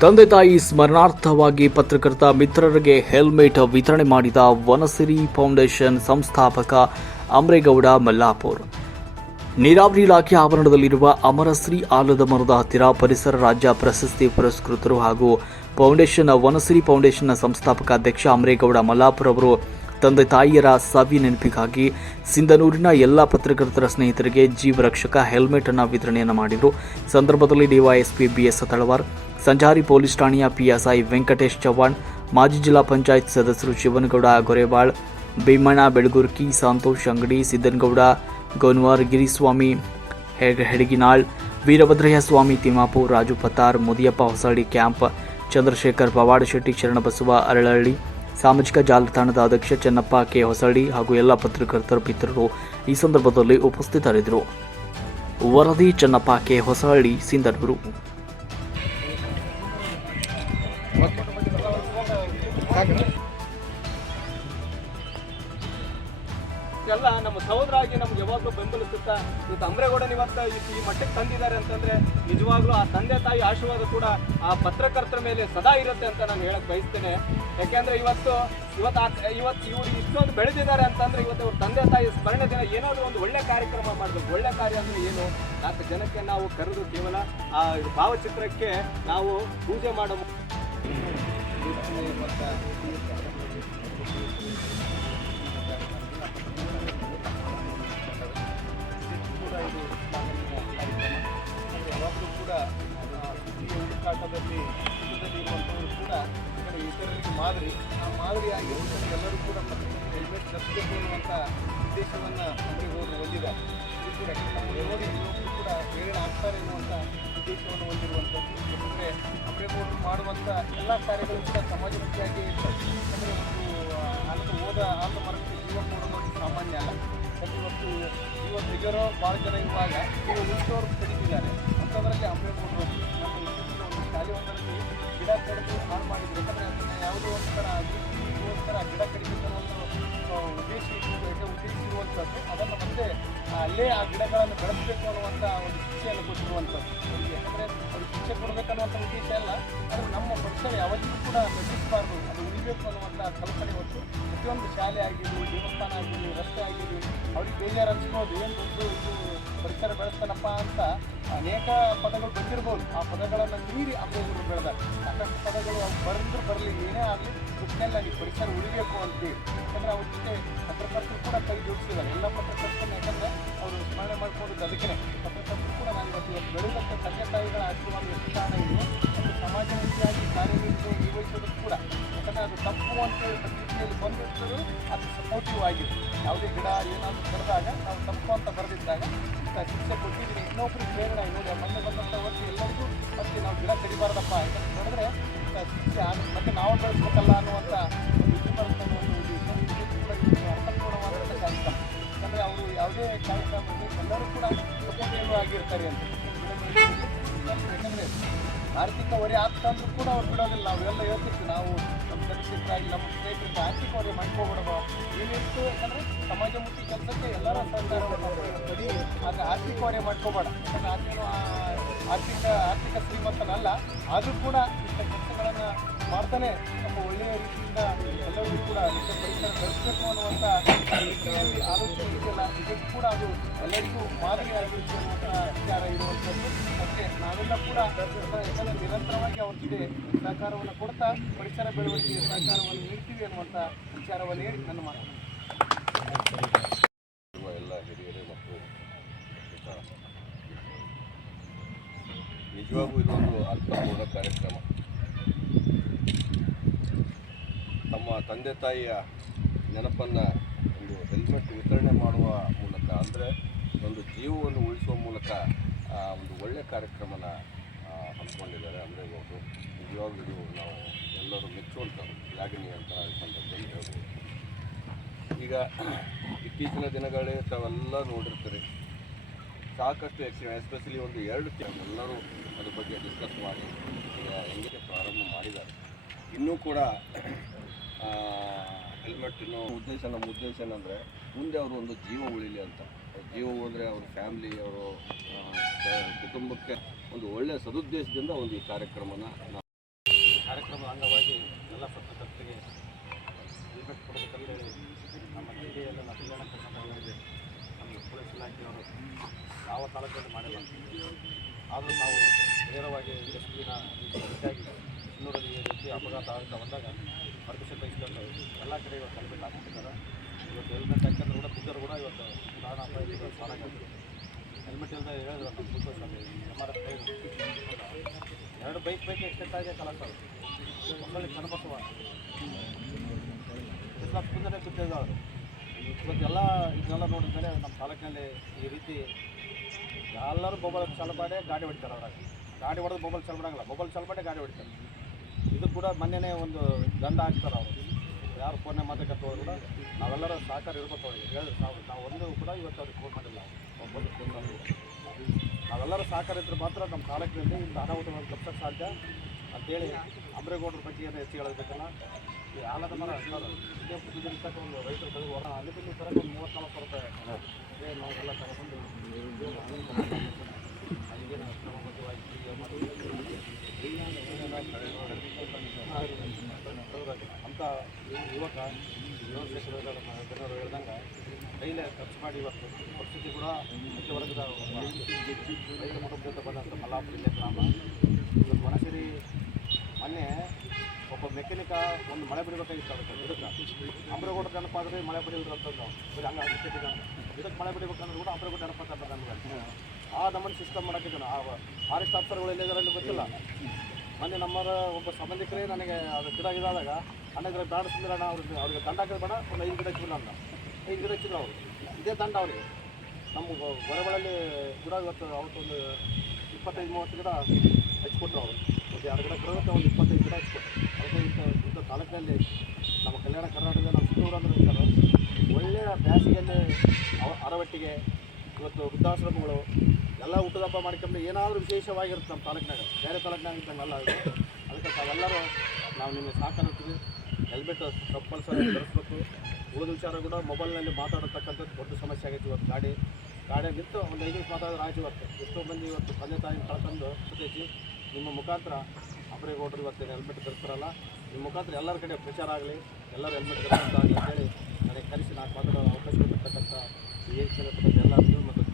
ತಂದೆ ತಾಯಿ ಸ್ಮರಣಾರ್ಥವಾಗಿ ಪತ್ರಕರ್ತ ಮಿತ್ರರಿಗೆ ಹೆಲ್ಮೆಟ್ ವಿತರಣೆ ಮಾಡಿದ ವನಸಿರಿ ಫೌಂಡೇಶನ್ ಸಂಸ್ಥಾಪಕ ಅಮ್ರೇಗೌಡ ಮಲ್ಲಾಪುರ್. ನೀರಾವರಿ ಇಲಾಖೆ ಆವರಣದಲ್ಲಿರುವ ಅಮರಶ್ರೀ ಆಲದ ಮರದ ಹತ್ತಿರ ಪರಿಸರ ರಾಜ್ಯ ಪ್ರಶಸ್ತಿ ಪುರಸ್ಕೃತರು ಹಾಗೂ ಫೌಂಡೇಶನ್, ವನಸಿರಿ ಫೌಂಡೇಶನ್ನ ಸಂಸ್ಥಾಪಕ ಅಧ್ಯಕ್ಷ ಅಮರೇಗೌಡ ಮಲ್ಲಾಪುರ್ ಅವರು ತಂದೆ ತಾಯಿಯರ ಸವಿ ನೆನಪಿಗಾಗಿ ಸಿಂಧನೂರಿನ ಎಲ್ಲ ಪತ್ರಕರ್ತರ ಸ್ನೇಹಿತರಿಗೆ ಜೀವ ರಕ್ಷಕ ಹೆಲ್ಮೆಟ್ ಅನ್ನು ವಿತರಣೆಯನ್ನು ಮಾಡಿದರು. ಸಂದರ್ಭದಲ್ಲಿ ಡಿವೈಎಸ್ಪಿ ಬಿಎಸ್ ತಳವಾರ್ ಸಂಚಾರಿ ಪೊಲೀಸ್ ಠಾಣೆಯ ಪಿಎಸ್ಐ ವೆಂಕಟೇಶ್ ಚವ್ಹಾಣ್, ಮಾಜಿ ಜಿಲ್ಲಾ ಪಂಚಾಯತ್ ಸದಸ್ಯರು ಶಿವನಗೌಡ ಗೊರೆವಾಳ್, ಭೀಮಣ್ಣ ಬೆಳಗುರ್ಕಿ, ಸಂತೋಷ್ ಅಂಗಡಿ, ಸಿದ್ದನಗೌಡ, ಗೋನ್ವಾರ್, ಗಿರಿಸ್ವಾಮಿ ಹೆಡ್ ಹೆಡಗಿನಾಳ್, ವೀರಭದ್ರಯ್ಯ ಸ್ವಾಮಿ, ತಿಮ್ಮಾಪುರ್, ರಾಜು ಪತಾರ್ ಮುದಿಯಪ್ಪ ಹೊಸಳ್ಳಿ ಕ್ಯಾಂಪ್, ಚಂದ್ರಶೇಖರ್ ಪವಾಡ ಶೆಟ್ಟಿ, ಶರಣಬಸವ ಅರಳಹಳ್ಳಿ ಸಾಮಾಜಿಕ ಜಾಲತಾಣದ ಅಧ್ಯಕ್ಷ ಚೆನ್ನಪ್ಪ ಕೆ. ಹೊಸಳ್ಳಿ ಹಾಗೂ ಎಲ್ಲ ಪತ್ರಕರ್ತರ, ಮಿತ್ರರು ಈ ಸಂದರ್ಭದಲ್ಲಿ ಉಪಸ್ಥಿತರಿದ್ದರು. ವರದಿ ಚೆನ್ನಪ್ಪ ಕೆ. ಹೊಸಹಳ್ಳಿ ಸಿಂಧನೂರು. ಬೆಂಬಲಿಸುತ್ತಾ ಇವತ್ತು ಅಮ್ರೇಗೌಡನ ಇವತ್ತು ಈ- ಈ ಮಟ್ಟಕ್ಕೆ ತಂದಿದ್ದಾರೆ ಅಂತಂದ್ರೆ ನಿಜವಾಗ್ಲೂ ಆ ತಂದೆ ತಾಯಿ ಆಶೀರ್ವಾದ ಕೂಡ ಆ ಪತ್ರಕರ್ತರ ಮೇಲೆ ಸದಾ ಇರುತ್ತೆ ಅಂತ ನಾನು ಹೇಳಕ್ ಬಯಸ್ತೇನೆ. ಯಾಕೆಂದ್ರೆ ಇವತ್ತು ಇವತ್ತು ಆ- ಇವತ್ತು ಇವ್ರು ಇಷ್ಟೊಂದು ಬೆಳೆದಿದ್ದಾರೆ ಅಂತಂದ್ರೆ ಇವತ್ತು ಅವ್ರ ತಂದೆ ತಾಯಿ ಸ್ಮರಣೆ ದಿನ ಏನಾದ್ರು ಒಂದು ಒಳ್ಳೆ ಕಾರ್ಯಕ್ರಮ ಮಾಡಬೇಕು. ಒಳ್ಳೆ ಕಾರ್ಯ ಅಂದ್ರೆ ಏನು? ನಾಲ್ಕು ಜನಕ್ಕೆ ನಾವು ಕರೆದು ಕೇವಲ ಆ ಭಾವಚಿತ್ರಕ್ಕೆ ನಾವು ಪೂಜೆ ಮಾಡಬಹುದು ಮಾದರಿ. ಆ ಮಾದರಿಯಾಗಿ ಎಲ್ಲರೂ ಕೂಡ ಹೆಲ್ಮೆಟ್ ಧರಿಸಬೇಕು ಅನ್ನುವಂಥ ಉದ್ದೇಶವನ್ನು ಅಮ್ರೇಗೌಡರು ಹೊಂದಿದ್ದಾರೆ ಇದು ಕೂಡ ನೋಡಿ ಇನ್ನೊಬ್ಬರು ಕೂಡ ಪ್ರೇರಣೆ ಆಗ್ತಾರೆ ಎನ್ನುವಂಥ ಉದ್ದೇಶವನ್ನು ಹೊಂದಿರುವಂಥದ್ದು. ಯಾಕಂದರೆ ಅಮ್ರೇಗೌಡರು ಮಾಡುವಂಥ ಎಲ್ಲ ಕಾರ್ಯಗಳು ಕೂಡ ಸಮಾಜಮುಖಿಯಾಗಿ ಮುಖ್ಯವಾಗಿ ಅಂದರೆ ಒಂದು ಆ, ಆಲದ ಹೋದ ಆಲದ ಮರಕ್ಕೆ ಜೀವ ಕೊಡೋದು ಸಾಮಾನ್ಯ ಅಲ್ಲ. ಮತ್ತು ಇವತ್ತು ಇವತ್ತು ನಿಜರೋ ಭಾಳ ಜನ ಇರುವಾಗ ಇವರು ಉಳಿಸೋರು ಕಡಿತಿದ್ದಾರೆ ಅಂಥದ್ರಲ್ಲಿ ಅಮ್ರೇಗೌಡರು ನಮ್ಮ ಇತ್ತೀಚಿನ ಒಂದು ಶಾಲೆ ಒಂದರಲ್ಲಿ ಗಿಡ ಕಡಿದು ಹಾಳು ಮಾಡಿದ್ರು. ಯಾಕಂದರೆ ಅದನ್ನು ಯಾವುದೇ ಒಂದು ಅಭಿವೃದ್ಧಿಗೋಸ್ಕರ ಗಿಡ ಅನ್ನೋ ಒಂದು ಉದ್ದೇಶ ಉದ್ದೇಶಿಸಿರುವಂಥದ್ದು ಅದನ್ನು ಮತ್ತೆ ಅಲ್ಲೇ ಆ ಗಿಡಗಳನ್ನು ಬೆಳೆಸಬೇಕು ಅನ್ನುವಂಥ ಒಂದು ಶಿಕ್ಷೆಯನ್ನು ಕೊಟ್ಟಿರುವಂಥದ್ದು ಯಾಕಂದರೆ ಅದು ಶಿಕ್ಷೆ ಕೊಡಬೇಕನ್ನುವಂಥ ಉದ್ದೇಶ ಅಲ್ಲ, ಆದರೆ ನಮ್ಮ ಪರಿಸರ ಯಾವತ್ತಿಗೂ ಕೂಡ ನಟಿಸಬಾರ್ದು ಅದು ಉಳಿಬೇಕು ಅನ್ನುವಂಥ ಕಲ್ಪನೆ ಹೊತ್ತು ಪ್ರತಿಯೊಂದು ಶಾಲೆ ಆಗಿರಲಿ, ದೇವಸ್ಥಾನ ಆಗಿರಲಿ, ರಸ್ತೆ ಆಗಿರಲಿ, ಅವ್ರಿಗೆ ಬೇಜಾರು ಅನ್ಸ್ಬೋದು, ಏನು ಒಂದು ಇದು ಪರಿಸರ ಬೆಳೆಸ್ತಾನಪ್ಪ ಅಂತ ಅನೇಕ ಪದಗಳು ಬಂದಿರ್ಬೋದು. ಆ ಪದಗಳನ್ನು ಮೀರಿ ಅಂಬೇಡ್ಕರ್ ಬೆಳೆದಾರೆ ಸಾಕಷ್ಟು ಪದಗಳು ಬರೆದ್ರು ಬರಲಿ, ಏನೇ ಆಗಲಿ ಒಟ್ಟಿನಲ್ಲಿ ಪರಿಸರ ಉಳಿಬೇಕು ಅಂತೇಳಿ. ಯಾಕಂದರೆ ಅವ್ರ ಜೊತೆ ಪತ್ರಕರ್ತರು ಕೂಡ ಕೈ ಜೋಡಿಸಿದ್ದಾರೆ. ಎಲ್ಲ ಪತ್ರಕರ್ತರನ್ನ ಯಾಕಂದರೆ ಅವರು ಸ್ಮರಣೆ ಮಾಡ್ಕೊಂಡಿದ್ದು ಅದಕ್ಕೆ ಪತ್ರಕರ್ತರು ಕೂಡ ನಾನು ಇವತ್ತು ಇವತ್ತು ಬೆಳೆದಂಥ ತಂದೆ ತಾಯಿಗಳ ಆಶೀರ್ವಾದ ಎಷ್ಟು ಕಾರಣ ಇದೆ. ಕಾರ್ಯನಿರ್ವಹಿಸೋ ನಿರ್ವಹಿಸೋದಕ್ಕೆ ಕೂಡ ಯಾಕಂದರೆ ಅದು ತಪ್ಪು ಅಂತೇಳಿ ಪತ್ರಿಕೆಯಲ್ಲಿ ಬಂದಿರ್ತದೆ ಅದು ಸಪೋರ್ಟಿವ್ ಆಗಿದೆ. ಯಾವುದೇ ಗಿಡ ಏನಾದರೂ ಬರೆದಾಗ ನಾವು ತಪ್ಪು ಅಂತ ಬರೆದಿದ್ದಾಗ ಶಿಕ್ಷೆ ಕೊಟ್ಟಿದ್ದೀನಿ. ಇನ್ನೊಬ್ಬರು ಪ್ರೇರಣೆ ನೋಡಿ ಮೊನ್ನೆ ಬಂದಂಥ ವರ್ಷ ಎಲ್ಲರಿಗೂ ಮತ್ತೆ ನಾವು ಗಿಡ ಕಡಿಬಾರ್ದಪ್ಪ. ಯಾಕಂದ್ರೆ ನೋಡಿದ್ರೆ ಶಿಕ್ಷೆ ಆಗ ಮತ್ತೆ ನಾವು ಬೆಳೆಸ್ಬೇಕಲ್ಲ ಅನ್ನುವಂಥ ಯಾಕಂದರೆ ಅವರು ಯಾವುದೇ ಕಾರ್ಯಕ್ರಮದಲ್ಲಿ ಎಲ್ಲರೂ ಕೂಡ ಆಗಿರ್ತಾರೆ ಅಂತ. ಯಾಕಂದರೆ ಆರ್ಥಿಕ ಹೊರೆ ಆಗ್ತಂದ್ರೂ ಕೂಡ ಅವ್ರು ಬಿಡೋದಿಲ್ಲ. ನಾವೆಲ್ಲ ಹೇಳ್ತಿರ್ತೀವಿ ನಾವು ನಮ್ಮ ಸದಸ್ಯರಾಗಿ ನಮ್ಮ ಸ್ನೇಹಿತರಿಗೆ ಆರ್ಥಿಕ ಹೊರೆ ಮಾಡ್ಕೋಬಿಡೋದು. ಏನಿತ್ತು ಯಾಕಂದರೆ ಸಮಾಜಮುಖಿ ಕೆಲಸಕ್ಕೆ ಎಲ್ಲರ ಸಹಕಾರವನ್ನು ಕೊಡಿ ಆರ್ಥಿಕ ಹೊರೆ ಮಾಡ್ಕೋಬೇಡ. ಯಾಕಂದರೆ ಆತನು ಆರ್ಥಿಕ ಆರ್ಥಿಕ ಶ್ರೀಮಂತನಲ್ಲ. ಆದರೂ ಕೂಡ ಇಂಥ ಕೆಲಸಗಳನ್ನು ಮಾಡ್ತಾನೆ ನಮ್ಮ ಒಳ್ಳೆಯ ರೀತಿಯಿಂದ ಎಲ್ಲರಿಗೂ ಕೂಡ ನಿತ್ಯ ಪರಿಸರ ಬೆಳೆಸಬೇಕು ಅನ್ನುವಂಥ ಆಲೋಚನೆ ಇದೆಯಲ್ಲ, ಇದಕ್ಕೂ ಕೂಡ ಅದು ಎಲ್ಲರಿಗೂ ಮಾದರಿಯಾಗಿರುತ್ತೆ ಅನ್ನುವಂಥ ವಿಚಾರ ಇರುವಂಥದ್ದು. ಕೂಡ ನಿರಂತರವಾಗಿ ಅವ್ರ ಜೊತೆ ಸಹಕಾರವನ್ನು ಕೊಡ್ತಾ ಪರಿಸರ ಬೆಳವಣಿಗೆ ಸಹಕಾರವನ್ನು ನೀಡ್ತೀವಿ ಅನ್ನುವಂಥ ವಿಚಾರವನ್ನು ಹೇಳಿ ನನ್ನ ಮಾತು. ಎಲ್ಲ ಹಿರಿಯರೇ ಮತ್ತು ನಿಜವಾಗೂ ಇದೊಂದು ಅರ್ಥಪೂರ್ಣ ಕಾರ್ಯಕ್ರಮ. ತಮ್ಮ ತಂದೆ ತಾಯಿಯ ನೆನಪನ್ನು ಒಂದು ಹೆಲ್ಮೆಟ್ ವಿತರಣೆ ಮಾಡುವ ಮೂಲಕ ಅಂದರೆ ಒಂದು ಜೀವವನ್ನು ಉಳಿಸುವ ಮೂಲಕ ಒಂದು ಒಳ್ಳೆಯ ಕಾರ್ಯಕ್ರಮನ ಹಮ್ಮಿಕೊಂಡಿದ್ದಾರೆ ಅಂದರೆ ನಿಜವಾಗ್ಲೂ ಇದು ನಾವು ಎಲ್ಲರೂ ಮೆಚ್ಚುವಂಥದ್ದು ಯಾಗಿನಿ ಅಂತ ಸಂದರ್ಭದಲ್ಲಿ ಹೇಳ್ಬೋದು. ಈಗ ಇತ್ತೀಚಿನ ದಿನಗಳೇ ತಾವೆಲ್ಲ ನೋಡಿರ್ತೀರಿ. ಸಾಕಷ್ಟು ಆಕ್ಸಿಡೆಂಟ್ ಎಸ್ಪೆಷಲಿ ಒಂದು ಎರಡು ತಿಂಗಳು ಎಲ್ಲರೂ ಅದ್ರ ಬಗ್ಗೆ ಡಿಸ್ಕಸ್ ಮಾಡಿ ಹೆಂಗೆ ಪ್ರಾರಂಭ ಮಾಡಿದ್ದಾರೆ. ಇನ್ನೂ ಕೂಡ ಹೆಲ್ಮೆಟ್ ಇನ್ನೂ ಉದ್ದೇಶ ನಮ್ಮ ಉದ್ದೇಶ ಏನಂದರೆ ಮುಂದೆ ಅವರು ಒಂದು ಜೀವ ಉಳಿಲಿ ಅಂತ. ಜೀವ ಉಳಿದ್ರೆ ಅವ್ರ ಫ್ಯಾಮ್ಲಿ, ಅವರು ಕುಟುಂಬಕ್ಕೆ ಒಂದು ಒಳ್ಳೆಯ ಸದುದ್ದೇಶದಿಂದ ಒಂದು ಈ ಕಾರ್ಯಕ್ರಮನ ನಾವು ಕಾರ್ಯಕ್ರಮದ ಅಂಗವಾಗಿ ಎಲ್ಲ ಪತ್ರಕರ್ತರಿಗೆ ಹೆಲ್ಮೆಟ್ ಕೊಡಬೇಕಂದ್ರೆ ನಮ್ಮ ಜಿಲ್ಲೆಯಲ್ಲಿ ನಮ್ಮ ಕಲ್ಯಾಣ ಕರ್ನಾಟಕದಲ್ಲಿ ನಮ್ಮ ಪೊಲೀಸ್ ಇಲಾಖೆಯವರು ಯಾವ ತಾಲೂಕಲ್ಲಿ ಮಾಡಿಲ್ಲ. ಆದರೂ ನಾವು ನೇರವಾಗಿ ಇಂಡಸ್ಟ್ರಿನ ಹೆಚ್ಚಾಗಿ ಇನ್ನೂರಲ್ಲಿ ರೀತಿ ಅಪಘಾತ ಆಗ್ತಾ ಬಂದಾಗ ಪರ್ಮಿಷನ್ ತೆಗೆದುಕೊಂಡು ಎಲ್ಲ ಕಡೆ ಇವತ್ತು ಹೆಲ್ಮೆಟ್ ಹಾಕ್ಬಿಟ್ಟಿದ್ದಾರೆ. ಇವತ್ತು ಹೆಲ್ಮೆಟ್ ಹಾಕಿದ್ರೆ ಕೂಡ ಬಿದ್ದರು ಕೂಡ ಇವತ್ತು ಪ್ರಾಣ ಅಪಾಯಕ್ಕೆ ಸಾಲಾಗಿರ್ತದೆ ಹೆಲ್ಮೆಟ್ ಇಲ್ಲದೆ ಹೇಳಿದ್ರು ನಮ್ಮ ಸಂತೋಷ ಎಂ ಆರ್ ಎಫ್ ಎರಡು ಬೈಕ್ ಬೈಕ್ ಆಗಿ ಕಲ ಸರ್. ಮಕ್ಕಳಿಗೆ ಕನಬಸವ ಎಲ್ಲ ಮುಂದೆ ಬಿಟ್ಟಿದ್ದಾರೆ ಇವತ್ತೆಲ್ಲ ಇದನ್ನೆಲ್ಲ ನೋಡಿದ್ಮೇಲೆ ನಮ್ಮ ತಾಲೂಕಿನಲ್ಲಿ ಈ ರೀತಿ ಎಲ್ಲರೂ ಮೊಬೈಲ್ ಚಾಲು ಗಾಡಿ ಹೊಡಿತಾರೆ ಅದ್ರಾಗ. ಗಾಡಿ ಹೊಡೆದು ಮೊಬೈಲ್ ಚಾಲು ಮಾಡಂಗಿಲ್ಲ. ಮೊಬೈಲ್ ಚಾಲು ಮಾಡಿ ಗಾಡಿ ಹೊಡಿತಾರೆ. ಇದು ಕೂಡ ಮೊನ್ನೆನೇ ಒಂದು ದಂಡ ಹಾಕ್ತಾರೆ ಅವರು. ಯಾರು ಫೋನ್ನೇ ಮಾತಾಡ್ಕೊಂಡು ಕೂಡ ನಾವೆಲ್ಲರ ಸಹಕಾರ ಇರಬೇಕು ಅವ್ರಿಗೆ. ಹೇಳಿ, ನಾವು ನಾವು ಒಂದು ಕೂಡ ಇವತ್ತು ಅವ್ರಿಗೆ ಫೋನ್ ಮಾಡಿಲ್ಲ. ಒಬ್ಬರು ಫೋನ್ ಮಾಡಿಲ್ಲ ನಾವೆಲ್ಲರ ಸಹಕಾರ ಇದ್ರೆ ಮಾತ್ರ ನಮ್ಮ ತಾಲೂಕಿನಲ್ಲಿ ಇಂಥ ಅನಾಹುತಗಳನ್ನು ತಪ್ಪಿಸೋಕ್ಕೆ ಸಾಧ್ಯ. ಅಂತೇಳಿ ಅಂಬ್ರೇಗೌಡರ ಬಗ್ಗೆ ಏನು ಹೆಚ್ಚು ಹೇಳಬೇಕಲ್ಲ, ಈ ಆಲದ ಮರ ಇದೇ ಒಂದು ರೈತರು ತೆಗೆದು ಹೊರ ಅಲ್ಲಿ ತರಕ್ಕೆ ಒಂದು ಮೂವತ್ತು ಸಾವಿರ ರೂಪಾಯಿ ಅದೇ ನಾವೆಲ್ಲ ತಗೊಂಡು ಹಂಗೇನು ಕ್ರಮಬದ್ಧವಾಗಿ ಹೀಗೆ ಮಾಡಿ ಅಂಥ ಯುವಕ ಜನರು ಹೇಳ್ದಂಗೆ, ಕೈಲೇ ಖರ್ಚು ಮಾಡಿ ಇವತ್ತು ಪರಿಸ್ಥಿತಿ ಕೂಡ ಮಧ್ಯವರ್ಗದ ವರ್ಗದ ರೈತ ಕುಟುಂಬದಿಂದ ಬಂದಂಥ ಮಲ್ಲಾಪುರ ಜಿಲ್ಲೆ ಗ್ರಾಮ. ಇವತ್ತು ವನಸಿರಿ ಮೊನ್ನೆ ಒಬ್ಬ ಮೆಕ್ಯಾನಿಕ ಒಂದು ಮಳೆ ಬಿಡಬೇಕಾಗಿತ್ತು ಅದಕ್ಕೆ, ಇದಕ್ಕೆ. ಅಂಬ್ರಗೋಡ ನೆನಪಾದ್ರೆ ಮಳೆ ಬಿಡಿದ್ರು ಅಂತಂದು. ಬರೀ ಹಂಗೆ ಅನಿಸ್ತಿದ್ದ ಇದಕ್ಕೆ ಮಳೆ ಬಿಡಬೇಕಂದ್ರೆ ಕೂಡ ಅಂಬ್ರಗೋಡ ನೆನಪಾಗ್ತದೆ ನಮ್ಗೆ. ಆ ನಮ್ಮನ್ನು ಸಿಸ್ಟಮ್ ಮಾಡೋಕ್ಕಿದ್ದಾನೆ ಆ ಫಾರೆಸ್ಟ್ ಆಫೀಸರ್ಗಳು ಎಲ್ಲಿದ್ದಾರೆ ಗೊತ್ತಿಲ್ಲ. ಮೊನ್ನೆ ನಮ್ಮರ ಒಬ್ಬ ಸಂಬಂಧಿಕರೇ ನನಗೆ ಅದು ಗಿಡ ಇದಾದಾಗ ಅಣ್ಣಗ್ರೆ ಬೇಡ ಸುಂದರಣ್ಣ, ಅವ್ರಿಗೆ ಅವ್ರಿಗೆ ದಂಡ ಹಾಕಿದ ಬೇಡ ಒಂದು ಐದು ಗಿಡ ಹಚ್ಚಿಲ್ಲ ಅಂದ. ಐದು ಗಿಡ ಹಚ್ಚಿದ್ರು ಅವರು. ಇದೇ ದಂಡ ಅವರಿಗೆ. ನಮ್ಮ ಹೊರಗಳಲ್ಲಿ ಗಿಡ ಇವತ್ತು ಅವತ್ತೊಂದು ಇಪ್ಪತ್ತೈದು, ಮೂವತ್ತು ಗಿಡ ಹಚ್ಕೊಟ್ರು ಅವರು. ಒಂದು ಎರಡು ಗಿಡ ಗಿಡಕ್ಕೆ ಒಂದು ಇಪ್ಪತ್ತೈದು ಗಿಡ ಹಚ್ಕೊಟ್ರು ಅದಕ್ಕೆ ಇಂಥ ತಾಲೂಕಿನಲ್ಲಿ ನಮ್ಮ ಕಲ್ಯಾಣ ಕರ್ನಾಟಕದ ನಮ್ಮ ಸುತ್ತೂರು ಅಂದ್ರೆ ಇರ್ತಾರೆ ಒಳ್ಳೆಯ ಬೇಸಿಗೆಯಲ್ಲಿ ಅವ, ಅರವಟ್ಟಿಗೆ ಇವತ್ತು ವೃದ್ಧಾಶ್ರಮಗಳು, ಎಲ್ಲ ಊಟದಪ್ಪ ಮಾಡ್ಕೊಂಡು ಏನಾದರೂ ವಿಶೇಷವಾಗಿರುತ್ತೆ ನಮ್ಮ ತಾಲೂಕಿನಾಗ. ಬೇರೆ ತಾಲೂಕಿನಾಗ ಇದ್ದಂಗೆಲ್ಲ ಅದು. ಅದಕ್ಕೆ ತಾವೆಲ್ಲರೂ ನಾವು ನಿಮಗೆ ಸಾಕಾಗ್ತೀವಿ ಹೆಲ್ಮೆಟ್ ಕಂಪಲ್ಸರಿ ಧರಿಸ್ಬೇಕು. ಉಳಿದ ವಿಚಾರ ಕೂಡ ಮೊಬೈಲ್ನಲ್ಲಿ ಮಾತಾಡತಕ್ಕಂಥದ್ದು ದೊಡ್ಡ ಸಮಸ್ಯೆ ಆಗೈತೆ ಇವತ್ತು ಗಾಡಿ. ಗಾಡಿ ನಿಂತು ಒಂದು ಐದು ನಿಮಿಷ ಮಾತಾಡಿದ್ರೆ ಆಯ್ತು ಇವತ್ತು. ಎಷ್ಟೋ ಮಂದಿ ಇವತ್ತು ತಂದೆ ತಾಯಿ ಕಳ್ಕೊಂಡು ಪ್ರತ್ಯೇಕಿಸಿ ನಿಮ್ಮ ಮುಖಾಂತರ ಅಪರೇಗೌಡರು ಇವತ್ತು ಹೆಲ್ಮೆಟ್ ಧರಿಸ್ತಾರಲ್ಲ. ನಿಮ್ಮ ಮುಖಾಂತರ ಎಲ್ಲರ ಕಡೆ ಪ್ರಚಾರ ಆಗಲಿ, ಎಲ್ಲರೂ ಹೆಲ್ಮೆಟ್ ಬರ್ತಾ ಅಂತ ಹೇಳಿ ನನಗೆ ಕರೆಸಿ ನಾಲ್ಕು ಮಾತಾಡೋ ಅವಕಾಶ ಕೊಟ್ಟಿರ್ತಕ್ಕಂಥ ರಿಯಾಕ್ಷನ್ ಅಥವಾ ಎಲ್ಲ ಮತ್ತು